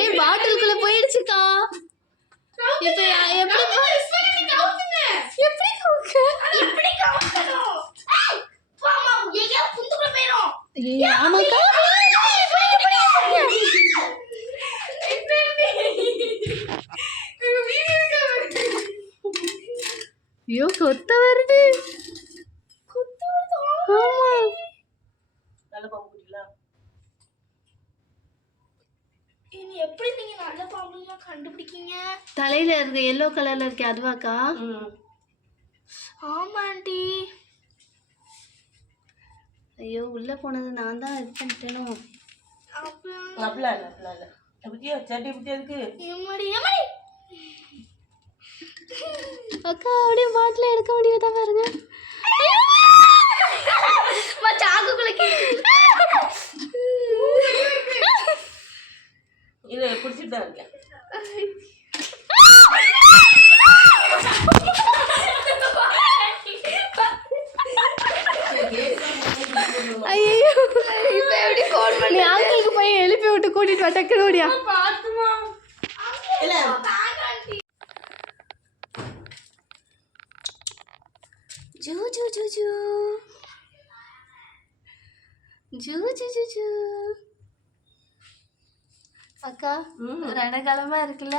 ஏய் பாட்டிலுக்குள்ள போயிடுச்சுக்கா. இப்போ எப்படி ஆமாக்கா ஐயோ கொத்த வருது. ஆமா எப்படி நீங்க நல்ல பாம்புலாம் கண்டுபிடிக்கீங்க? தலையில இருக்கு எல்லோ கலர்ல இருக்கு அதுவாக்கா? ஆமா ஆண்டி. ஐயோ உள்ள போனது நான் தான் இது பண்ணிட்டேனோ. அக்கா அப்படியே பாட்டில் எடுக்க முடியாதா பாருங்க. இதை பிடிச்சிட்டு தான் இருக்கேன். ஐயோ நீ ஆங்கிளுக்கு போய் எழுப்பி விட்டு கூட்டிட்டு வா டக்குனு ஓடியா. ஜூ ஜூ ஜூ ஜூ ஜூ ஜூ ஜூ ஜூ. அக்கா ரணகலமா இருக்குல்ல.